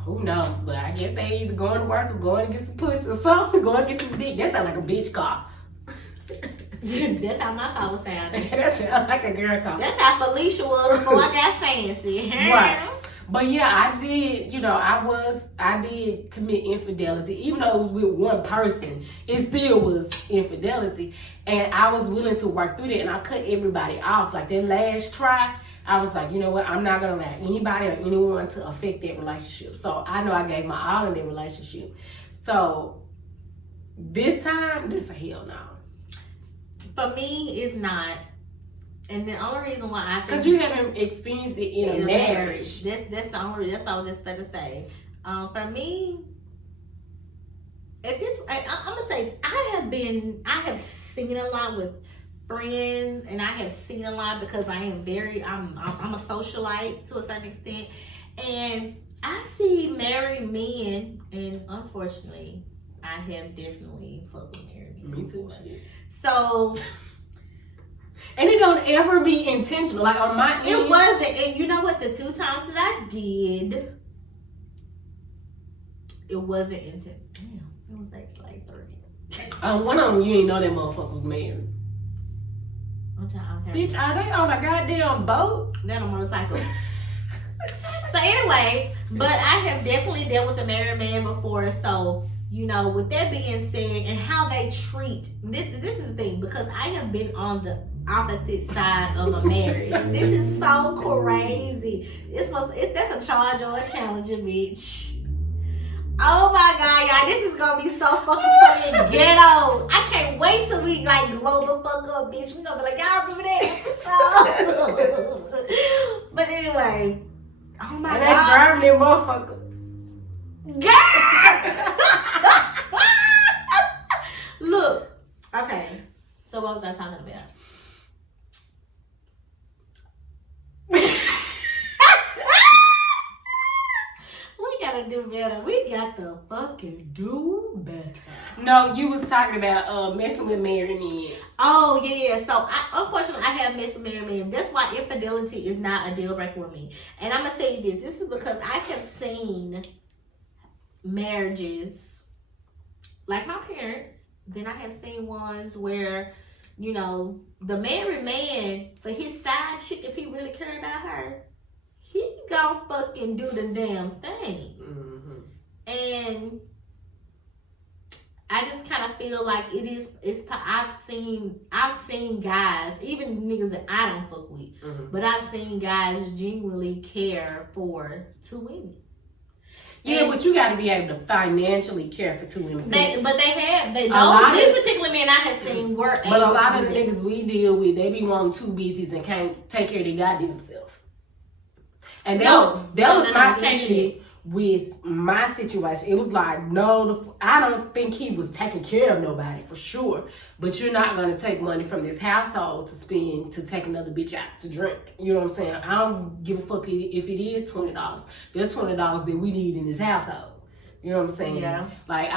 Who knows? But I guess they either going to work or going to get some pussy or something. Going to get some dick. That sound like a bitch car. That's how my car was sounding. That sound like a girl car. That's how Felicia was before I got fancy. Right. But yeah, I did, you know, I did commit infidelity. Even though it was with one person, it still was infidelity. And I was willing to work through that, and I cut everybody off. Like, that last try, I was like, you know what, I'm not going to allow anybody or anyone to affect that relationship. So I know I gave my all in that relationship. So this time, this a hell no. For me, it's not. And the only reason why I think, because you haven't experienced it in a marriage. That's the only. That's all I was just going to say. For me, at this, I'm gonna say I have seen a lot with friends, and I have seen a lot because I'm a socialite to a certain extent, and I see married men, and unfortunately, I have definitely fucked with married men. Me too. Shit. So. And it don't ever be intentional. Like on my end. It wasn't. And you know what? The 2 times that I did, it wasn't intentional. Damn, it was actually like 30. One of them, you ain't know that motherfucker was married. Bitch, are they on a goddamn boat? They're on a motorcycle. So anyway, but I have definitely dealt with a married man before. So, you know, with that being said, and how they treat, this is the thing, because I have been on the opposite side of a marriage. This is so crazy. That's a charge or a challenger, bitch. Oh my God, y'all, this is gonna be so fucking funny and ghetto. I can't wait till we like blow the fuck up, bitch. We gonna be like, y'all remember that episode? But anyway, oh my God. That Germany motherfucker. Look, okay. So what was I talking about? We gotta do better. We got to fucking do better. No, you was talking about messing with married men. Oh yeah. So unfortunately, I have messed with married men. That's why infidelity is not a deal breaker with me. And I'm gonna say this. This is because I have seen marriages like my parents. Then I have seen ones where, you know, the married man, for his side chick, if he really cared about her, he gon' fucking do the damn thing. Mm-hmm. And I just kind of feel like I've seen guys, even niggas that I don't fuck with, but I've seen guys genuinely care for 2 women. Yeah, but you got to be able to financially care for 2 women. These particular men I have seen work. But a lot of the niggas we deal with, they be wanting 2 bitches and can't take care of their goddamn self. And that was my issue with my situation. It was like, I don't think he was taking care of nobody for sure. But you're not gonna take money from this household to spend to take another bitch out to drink. You know what I'm saying? I don't give a fuck if it is $20. There's $20 that we need in this household. You know what I'm saying? Yeah. Like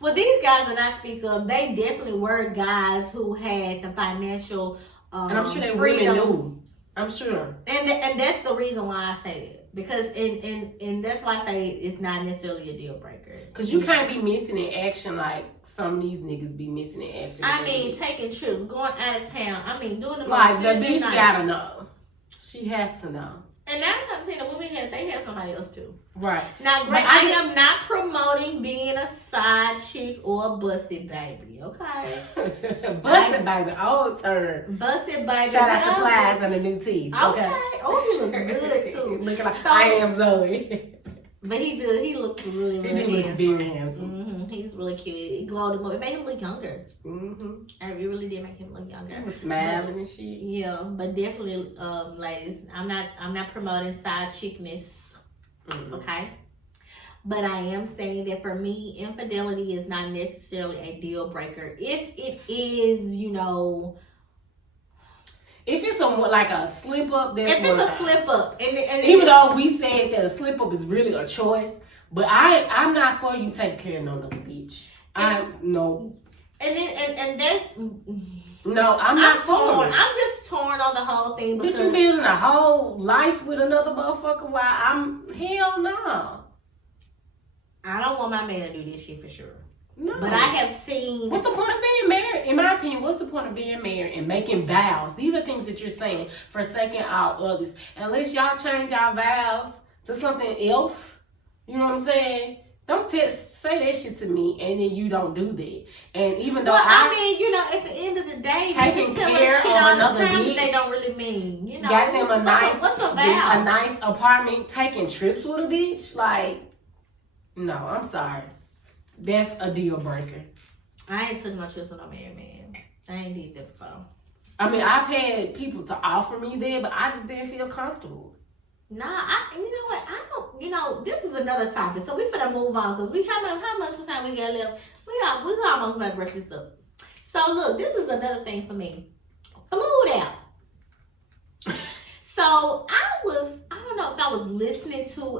well, these guys that I speak of, they definitely were guys who had the financial and I'm sure they freedom. women knew. I'm sure. And that's the reason why I say it. Because and that's why I say it's not necessarily a deal breaker. Because you can't be missing in action like some of these niggas be missing in action. I mean, taking trips, going out of town. I mean, doing the like the bitch gotta know. She has to know. And now I'm saying the women they have somebody else too. Right. Now, I am not promoting being a side chick or a busted baby, okay? Busted baby, old term. Busted baby. Shout out to Plies and the new teeth. Okay. Oh, he looks good too. Looking like I am Zoe. But he looks really, really handsome. He looks very handsome. Mm-hmm. He's really cute. It glowed him up. It made him look younger. Mm-hmm. It really did make him look younger. He was smiling and shit. Yeah, but definitely, ladies, I'm not promoting side chickness, okay? But I am saying that for me, infidelity is not necessarily a deal breaker. If it is, you know. If it's like a slip up, that's if it's a slip up, and even though we said that a slip up is really a choice, but I'm not for you taking care of no other bitch. No. And that's no. I'm not torn. I'm just torn on the whole thing because you building a whole life with another motherfucker while hell no. I don't want my man to do this shit for sure. No. But I have seen. What's the point of being married? In my opinion, what's the point of being married and making vows? These are things that you're saying, forsaking all others. Unless y'all change y'all vows to something else, you know what I'm saying? Don't say that shit to me and then you don't do that. And even though I mean, you know, at the end of the day, taking care of another bitch, they don't really mean, you know. Got them a nice apartment, taking trips with a bitch, like, no, I'm sorry. That's a deal breaker. I ain't took no trips with no married man. I ain't did that before. I mean, I've had people to offer me that, but I just didn't feel comfortable. Nah, you know what? I don't. You know, this is another topic, so we finna move on because how much time we got left? We almost about to brush this up. So look, this is another thing for me. Flued out. So I don't know if I was listening to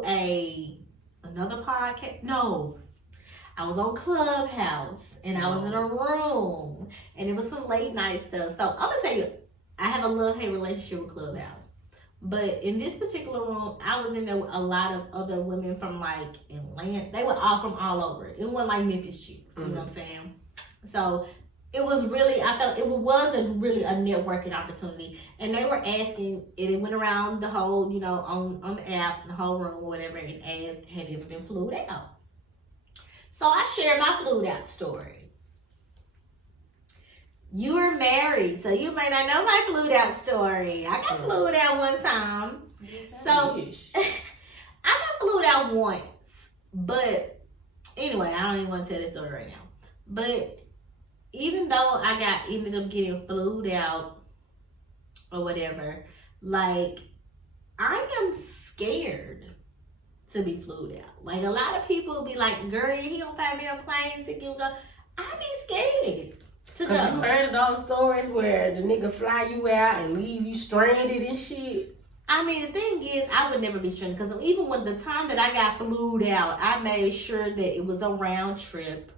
another podcast. No. I was on Clubhouse and I was in a room and it was some late night stuff. So I'm gonna tell you, I have a love-hate relationship with Clubhouse. But in this particular room, I was in there with a lot of other women from like Atlanta. They were all from all over. It wasn't like Memphis chicks, you know what I'm saying? So it was really, I felt it was really a networking opportunity. And they were asking, and it went around the whole, you know, on the app, the whole room or whatever, and asked, have you ever been flued out? So I shared my flued out story. You were married, so you may not know my flued out story. I got flued out one time. So I got flued out once. But anyway, I don't even want to tell this story right now. But even though I ended up getting flued out or whatever, like I am scared to be flued out. Like a lot of people be like, girl, he don't find me on plane ticket. I be scared. Cause you heard of those stories where the nigga fly you out and leave you stranded and shit. I mean, the thing is, I would never be stranded because even with the time that I got flued out, I made sure that it was a round trip.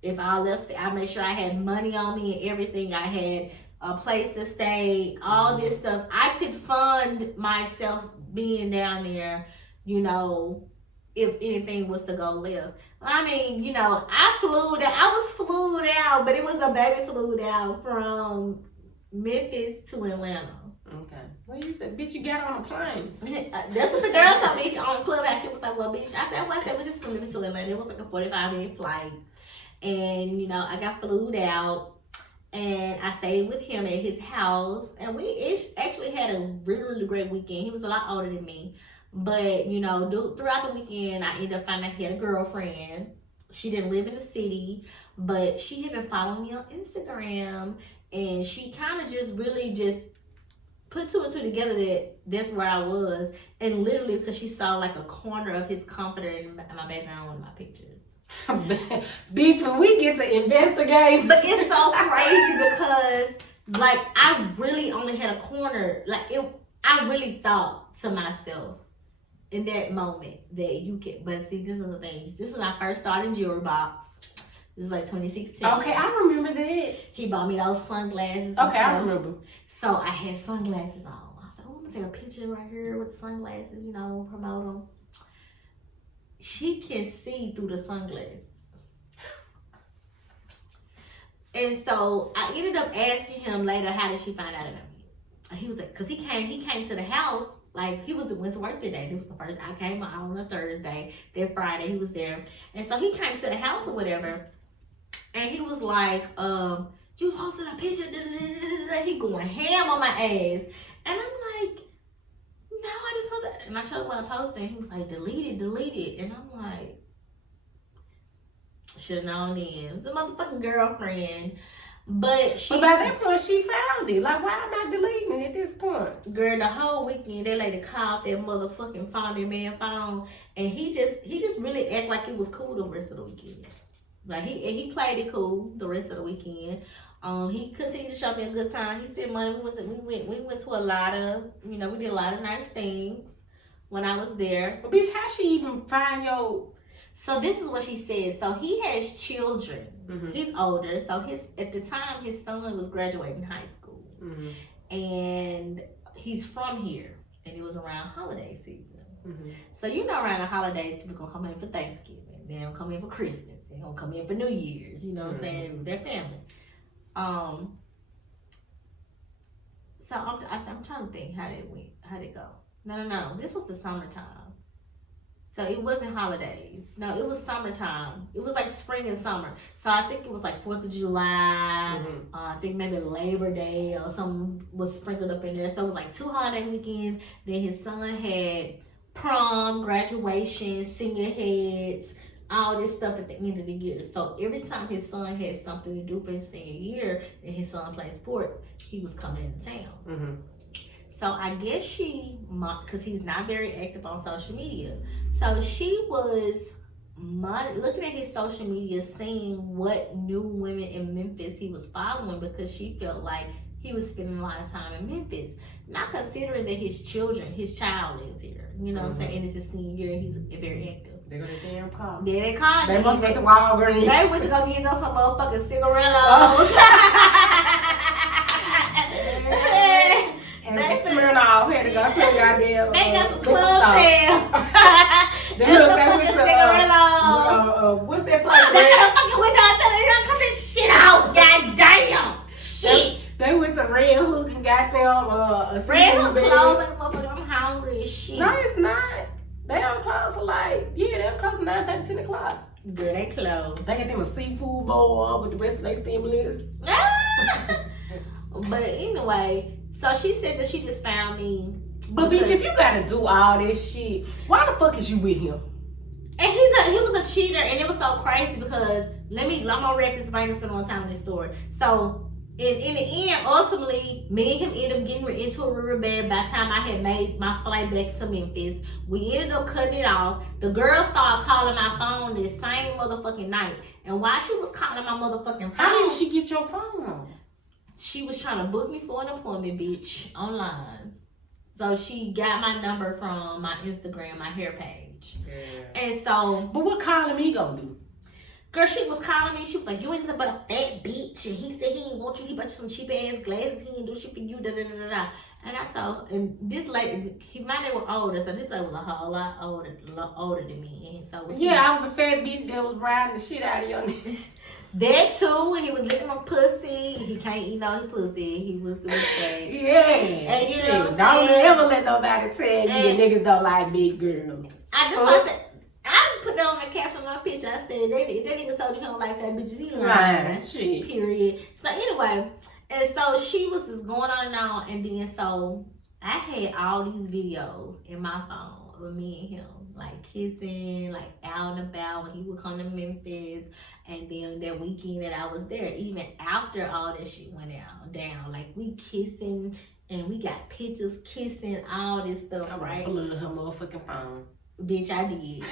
If all else, I made sure I had money on me and everything. I had a place to stay, all this stuff. I could fund myself being down there, you know, if anything was to go left. I mean, you know, I was flued out, but it was a baby flued out from Memphis to Atlanta. Okay. Well, you said, bitch, you got on a plane. That's what the girl told me on Clubhouse. She was like, well, bitch. I said, well, it was just from Memphis to Atlanta. It was like a 45-minute flight. And, you know, I got flued out. And I stayed with him at his house. And we actually had a really, really great weekend. He was a lot older than me. But, you know, throughout the weekend, I ended up finding out he had a girlfriend. She didn't live in the city, but she had been following me on Instagram. And she kind of just really just put two and two together that that's where I was. And literally, because she saw like a corner of his comforter in my background on my pictures. Bitch, when we get to investigate. But it's so crazy because, like, I really only had a corner. Like, I really thought to myself, in that moment that you can, but see, this is the thing. This is when I first started Jewelry Box. This is like 2016. Okay, I remember that. He bought me those sunglasses. Okay, I remember. So I had sunglasses on. I was like, oh, I'm gonna take a picture right here with the sunglasses, you know, promote them. She can see through the sunglasses. And so I ended up asking him later, how did she find out about me? And he was like, cause he came to the house. Like, went to work that day. It was the first, I came out on a Thursday. Then Friday, he was there. And so he came to the house or whatever. And he was like, you posted a picture. He going ham on my ass. And I'm like, no, I just posted. And I showed him what I posted. And he was like, delete it. And I'm like, should have known then. It's a motherfucking girlfriend. But by that point, she found it. Like, why am I deleting it at this point? Girl, the whole weekend, that lady called that motherfucking phone, that man phone, and he just really acted like it was cool the rest of the weekend. Like, he played it cool the rest of the weekend. He continued to show me a good time. He spent money. We went to a lot of, you know, we did a lot of nice things when I was there. But bitch, how she even find your... So this is what she said. So he has children. Mm-hmm. He's older. So at the time, his son was graduating high school. Mm-hmm. And he's from here. And it was around holiday season. Mm-hmm. So you know around the holidays, people gonna come in for Thanksgiving. They're gonna come in for Christmas. They're gonna come in for New Year's. You know what I'm saying? With their family. So I'm trying to think how it go. No. This was the summertime. So it wasn't holidays. No, it was summertime. It was like spring and summer. So I think it was like 4th of July. Mm-hmm. I think maybe Labor Day or something was sprinkled up in there. So it was like 2 holiday weekends. Then his son had prom, graduation, senior heads, all this stuff at the end of the year. So every time his son had something to do for his senior year and his son played sports, he was coming into town. Mm-hmm. So I guess because he's not very active on social media. So she was looking at his social media, seeing what new women in Memphis he was following because she felt like he was spending a lot of time in Memphis. Not considering that his child lives here. You know what I'm saying? And it's his senior year, he's very active. They go to the damn car. Yeah, they called. They must went to Walgreens. They went to go get them some motherfucking cigarillos. the fucking window and tell her, cut this shit out. God damn. Shit. They went to Red Hook and got them a Red Hook closed like a motherfucker. I'm hungry as shit. No, it's not. They don't close till they're close to 9:30, 10 o'clock. Girl, they closed. They got them a seafood bowl with the rest of their stimulus. But anyway, so she said that she just found me. But bitch, if you gotta do all this shit, why the fuck is you with him? And he was a cheater, and it was so crazy because I'm gonna read this minus for one time in this story. So in the end, ultimately, me and him ended up getting into a river bed by the time I had made my flight back to Memphis. We ended up cutting it off. The girl started calling my phone this same motherfucking night. And while she was calling my motherfucking phone, how did she get your phone? She was trying to book me for an appointment, bitch, online. So she got my number from my Instagram, my hair page. Yeah. And so, but what calling me gonna do? Girl, she was calling me. She was like, "You ain't nothing but a fat bitch." And he said he ain't want you. He bought you some cheap ass glasses. He ain't do shit for you. Da da da da da. And I told, and this lady, my name was older, so this lady was a whole lot older than me. And so was I was a fat bitch that was riding the shit out of your niggas. That too, and he was licking my pussy. He can't eat no pussy. He was fat. Yeah. And you know what I'm don't saying? ever let nobody tell you that niggas don't like big girls. I said, I put that on my caption on my picture. I said, if that nigga told you he don't like that bitches, he lying. Shit. Period. So anyway, and so she was just going on, and then so I had all these videos in my phone of me and him, like kissing, like out and about when he would come to Memphis. And then that weekend that I was there, even after all that shit went down, like we kissing and we got pictures kissing, all this stuff, right? Blood her motherfucking phone. Bitch, I did.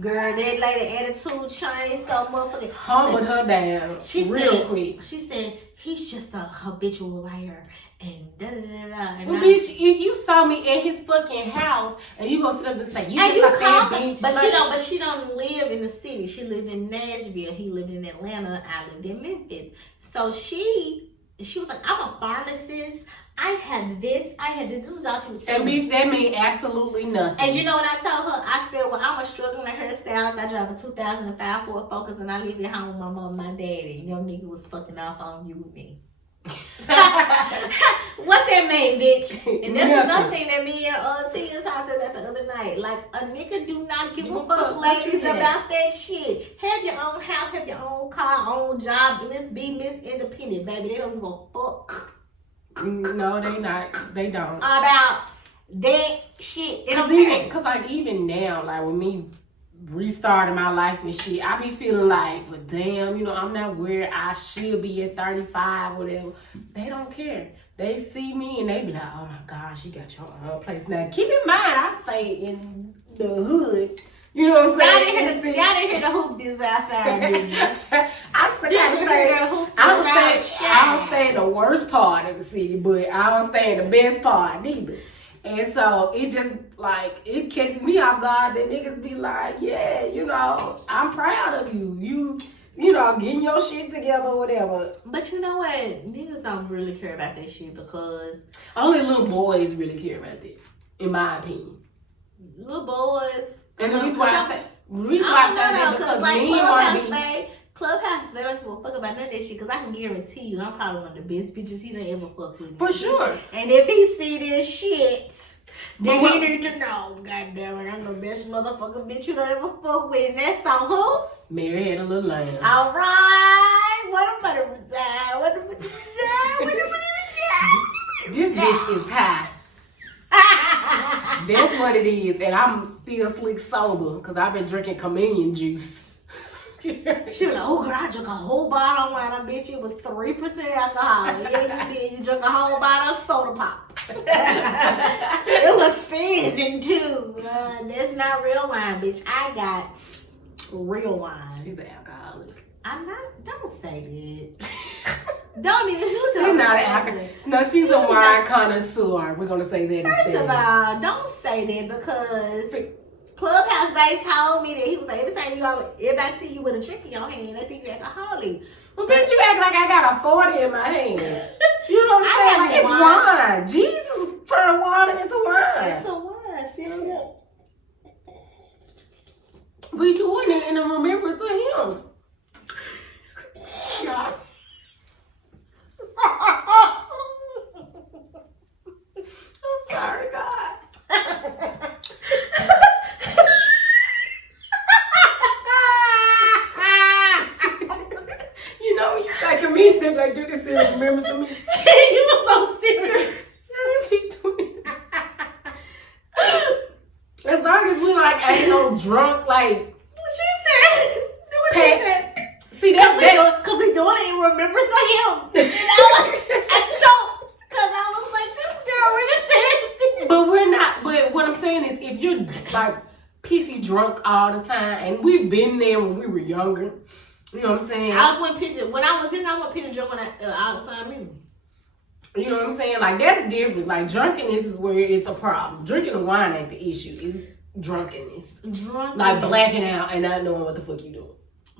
Girl, that lady attitude changed so motherfucking. Humbled her down real quick. She said, he's just a habitual liar. And da da da da. Well, bitch, if you saw me at his fucking house and you gonna sit up and say you just a fat bitch, but she don't live in the city. She lived in Nashville. He lived in Atlanta. I lived in Memphis. So she was like, I'm a pharmacist. I had this. This is all she was saying. And bitch, that mean absolutely nothing. And you know what I told her? I said, well, I'm a struggling hairstylist. I drive a 2005 Ford Focus, and I live at home with my mom and my daddy. And them niggas was fucking off on you with me. What that mean, bitch? And that's another thing that me and Tia talked about the other night. Like, a nigga do not give a fuck, ladies, about that shit. Have your own house, have your own car, own job, and let's be Miss Independent, baby. They don't give a fuck. No, they not. They don't. About that shit. Cause like even now, like with me restarting my life and shit, I be feeling like, well, damn, you know, I'm not where I should be at 35, whatever. They don't care. They see me and they be like, oh my gosh, you got your own place. Now, keep in mind, I stay in the hood. You know what I'm saying? Y'all didn't hear the hoop this outside, did you? I don't stay in the worst part of the city, but I don't stay in the best part neither. And so it just like it catches me off guard that niggas be like, yeah, you know, I'm proud of you. You know, getting your shit together or whatever. But you know what? Niggas don't really care about that shit because only little boys really care about that, in my opinion. Little boys. And the reason why I say that because like me want Clubhouse, they don't give a fuck about none of that shit. Because I can guarantee you, I'm probably one of the best bitches he done ever fuck with. For sure. And if he see this shit, then he need to know. Goddamn it, I'm the best motherfucking bitch you done ever fuck with. And that's on who? Mary Had a Little Lamb. All right. What about the reside? What about the reside? This bitch is high. That's what it is, and I'm still slick sober because I've been drinking communion juice. She was like, oh girl, I drank a whole bottle of wine. Bitch, it was 3% alcohol. Yeah, you did. You drank a whole bottle of soda pop. It was fizzing too. That's not real wine, bitch. I got real wine. She's an alcoholic. I'm not. Don't say that. Don't even. She's not an alcoholic. No, she's a wine connoisseur. We're gonna say that. First of all, don't say that because Clubhouse Bass told me that he was like, every time everybody see you with a drink in your hand, they think you're alcoholic. Well, bitch, you act like I got a 40 in my hand. You know what I'm saying? It's wine. Jesus turned water into wine. Into wine. Seriously. We doing it in a remembrance of him. ain't no drunk, like. What she said? What she said? See, that's because we doing it and remember him. And I choked because I was like, this girl really said it. But we're not, but what I'm saying is if you're like pissy drunk all the time, and we've been there when we were younger, you know what I'm saying? I went pissy, when I was in, I went pissy drunk all the time either. You know what I'm saying? Like, that's different. Like, drunkenness is where it's a problem. Drinking the wine ain't the issue. It's drunkenness. Like, blacking out and not knowing what the fuck you doing.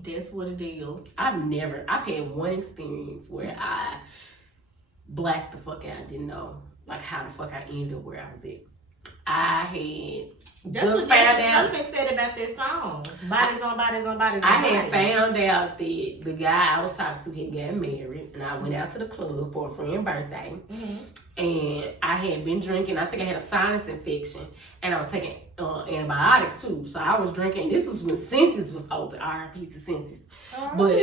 That's what it is. I've had one experience where I blacked the fuck out. I didn't know, like, how the fuck I ended up where I was at. I had just found out. Sullivan said about this song. Bodies on bodies on bodies. I had found out that the guy I was talking to had got married, and I went out to the club for a friend's birthday. And I had been drinking. I think I had a sinus infection, and I was taking antibiotics too. So I was drinking. This was when Senses was open. R.I.P. to Senses. But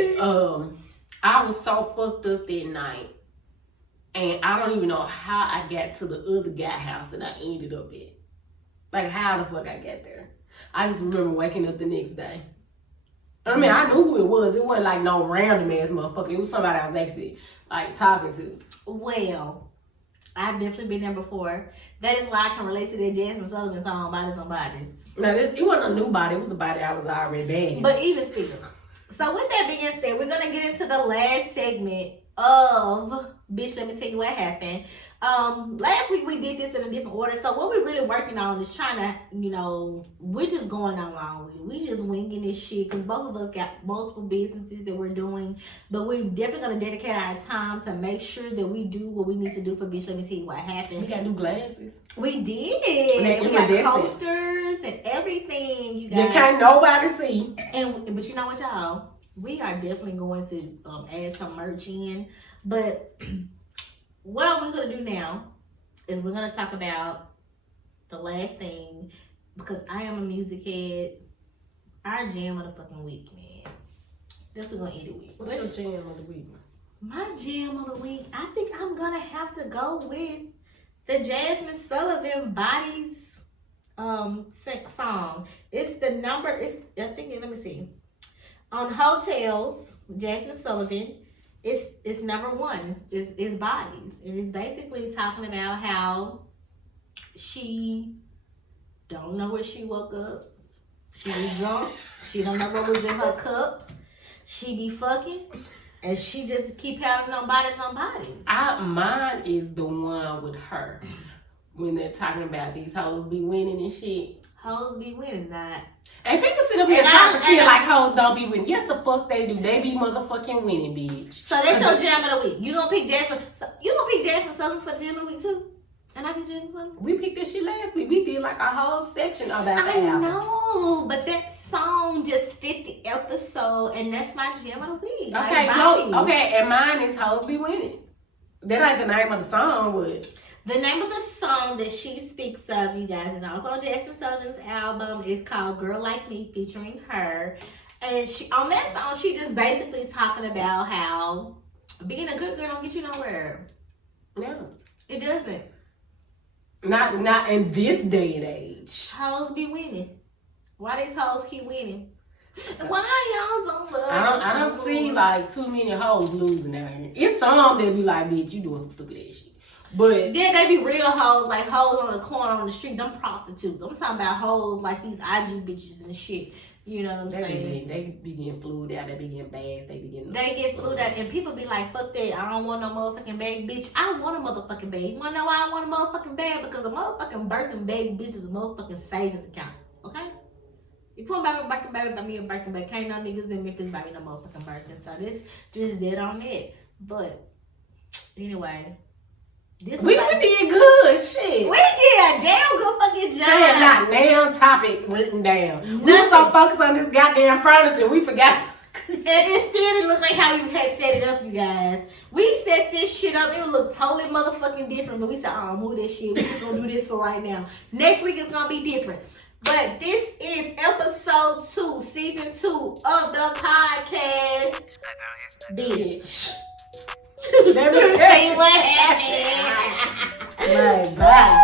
I was so fucked up that night. And I don't even know how I got to the other guy house that I ended up at. Like, how the fuck I got there. I just remember waking up the next day. I mean, I knew who it was. It wasn't like no random ass motherfucker. It was somebody I was actually, like, talking to. Well, I've definitely been there before. That is why I can relate to that Jazmine Sullivan song, Bodies on Bodies. Now, it wasn't a new body. It was a body I was already bagging. But even still. So with that being said, we're going to get into the last segment of Bitch, Let Me Tell You What Happened. Last week we did this in a different order. So what we're really working on is trying to, we're just going along with it. We just winging this shit because both of us got multiple businesses that we're doing. But we're definitely going to dedicate our time to make sure that we do what we need to do for Bitch, Let Me Tell You What Happened. We got new glasses. We did. We got posters and everything. You guys. That can't nobody see. But you know what, y'all? We are definitely going to add some merch in. But what we're going to do now is we're going to talk about the last thing, because I am a music head. Our jam of the fucking week, man. That's what we're going to end it with. What's your jam of the week? My jam of the week, I think I'm going to have to go with the Jazmine Sullivan Bodies song. It's the number, let me see. On Hotels, Jazmine Sullivan, it's number one. It's Bodies. And it's basically talking about how she don't know where she woke up. She was drunk. She don't know what was in her cup. She be fucking. And she just keep having on bodies. Mine is the one with her. When they're talking about these hoes be winning and shit. Hoes be winning, not. And people sit up here trying to feel like hoes don't be winning. Yes, the fuck they do. They be motherfucking winning, bitch. So that's your jam of the week. You gonna pick Jazmine? You gonna pick Jazmine Sullivan for jam of the week too? And I pick Jazmine Sullivan. We picked this shit last week. We did like a whole section about the album. I know, but that song just fit the episode, and that's my jam of the week. Okay, and mine is Hoes Be Winning. That ain't the name of the song, but. The name of the song that she speaks of, you guys, is also on Jazmine Sullivan's album. It's called Girl Like Me, featuring H.E.R. And on that song, she just basically talking about how being a good girl don't get you nowhere. No. It doesn't. Not in this day and age. Hoes be winning. Why these hoes keep winning? Why y'all don't love I don't see like too many hoes losing out here. It's some that be like, bitch, you doing some stupid ass shit. But then they be real hoes, like hoes on the corner on the street, them prostitutes. I'm talking about hoes like these IG bitches and shit. You know what I'm saying? They be getting flued out, they be getting bags, they get flued out, and people be like, fuck that, I don't want no motherfucking bag, bitch. I want a motherfucking bag. You wanna know why I want a motherfucking bag? Because a motherfucking Birkin bag, bitch, is a motherfucking savings account. Okay? If you want to buy me a Birkin bag, buy me a Birkin bag. Can't no niggas in Memphis buy me no motherfucking Birkin. So this just dead on it. But anyway. We did good shit. We did a damn good fucking job. Damn, not damn topic written down. We were so focused on this goddamn furniture, we forgot. And it still didn't look like how we had set it up, you guys. We set this shit up. It would look totally motherfucking different. But we said, move this shit. We're just going to do this for right now. Next week it's going to be different. But this is episode 2, season 2 of the podcast. Bitch. Let me tell you what happened. Bye.